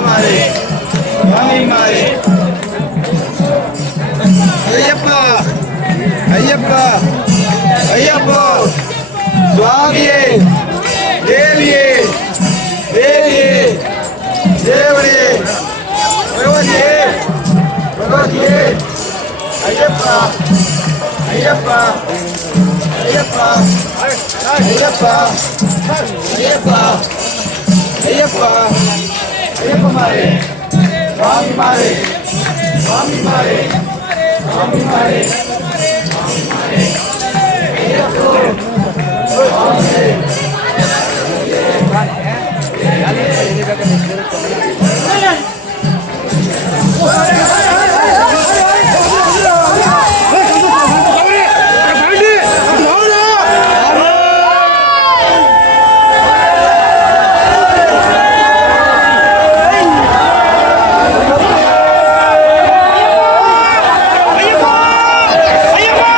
மாறே சுவாமி மாறே ஐயப்பா ஐயப்பா ஐயப்பா சுவாமியே தேவியே தேவியே தேவரே பகவதியே பகவதியே ஐயப்பா ஐயப்பா ஐயப்பா ஐயப்பா ஐயப்பா ஐயப்பா ஐயப்ப மாறே சுவாமி மாறே சுவாமி மாறே சுவாமி மாறே சுவாமி மாறே ஐயப்போ சுவாமி